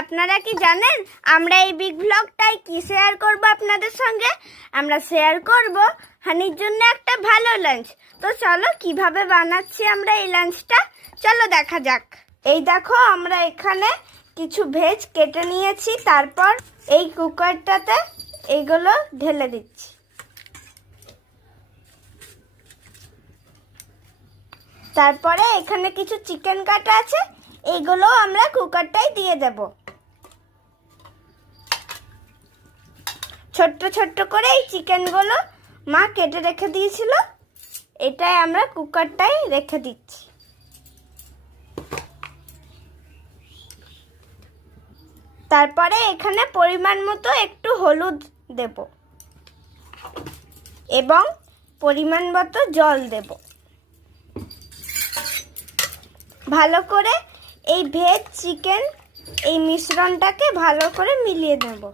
আপনারা কি জানেন আমরা এই বিগ ব্লগটাই কি শেয়ার করব আপনাদের সঙ্গে? আমরা শেয়ার করব হানির জন্য একটা ভালো লাঞ্চ। তো চলো কিভাবে বানাচ্ছি আমরা এই লাঞ্চটা, চলো দেখা যাক। এই দেখো আমরা এখানে কিছু ভেজ কেটে নিয়েছি, তারপর এই কুকারটাতে এইগুলো ঢেলে দিচ্ছি। তারপরে এখানে কিছু চিকেন কাটা আছে, এইগুলো আমরা কুকারটাই দিয়ে দেব। ছোট্ট ছোট্ট করে এই চিকেনগুলো মা কেটে রেখে দিয়েছিল, এটাই আমরা কুকারটাই রেখে দিচ্ছি। তারপরে এখানে পরিমাণ মতো একটু হলুদ দেব এবং পরিমাণ মতো জল দেব। ভালো করে এই ভেজ চিকেন এই মিশ্রণটাকে ভালো করে মিলিয়ে দেব।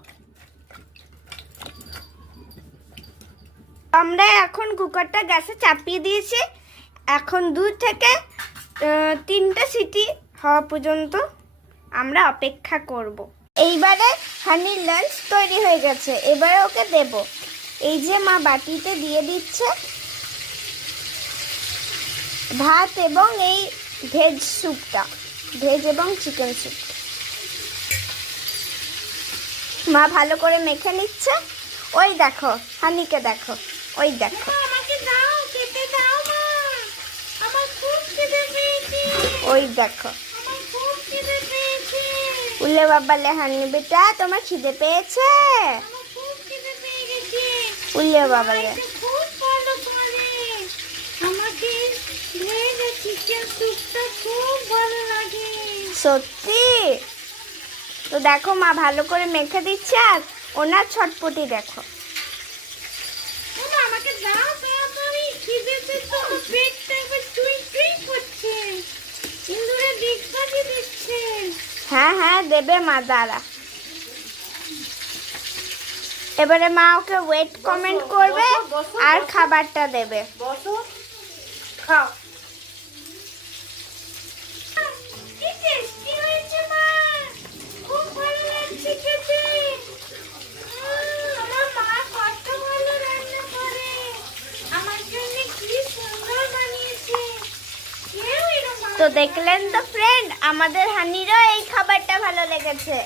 আমরা এখন কুকারটা গ্যাসে চাপিয়ে দিয়েছি, এখন 2 থেকে 3টে সিটি হওয়া পর্যন্ত আমরা অপেক্ষা করব। এইবারে হানির লাঞ্চ তৈরি হয়ে গেছে, এবারে ওকে দেব। এই যে মা বাটিতে দিয়ে দিচ্ছে ভাত এবং এই ভেজ স্যুপটা, ভেজ এবং চিকেন স্যুপ। মা ভালো করে মেখে নিচ্ছে। ওই দেখো হানিকে দেখো, ওই দেখো, ওই দেখো। উলে বাবালে হানি বেটা, তোমার খিদে পেয়েছে? উলে বাবালে সত্যি তো দেখো মা ভালো করে মেখে দিচ্ছে, আর ওনার ছটপটি দেখো। হ্যাঁ হ্যাঁ দেবে মা, দাঁড়া। এবারে মা ওকে ওয়েট কমেন্ট করবে আর খাবারটা দেবে। খাও। তো দেখলেন তো ফ্রেন্ড, আমাদের হানিরও এই খাবারটা ভালো লেগেছে।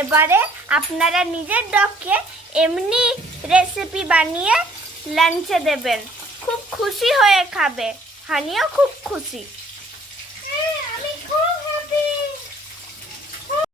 এবারে আপনারা নিজের ডগকে এমনি রেসিপি বানিয়ে লাঞ্চে দেবেন, খুব খুশি হয়ে খাবে, হানিও খুব খুশি।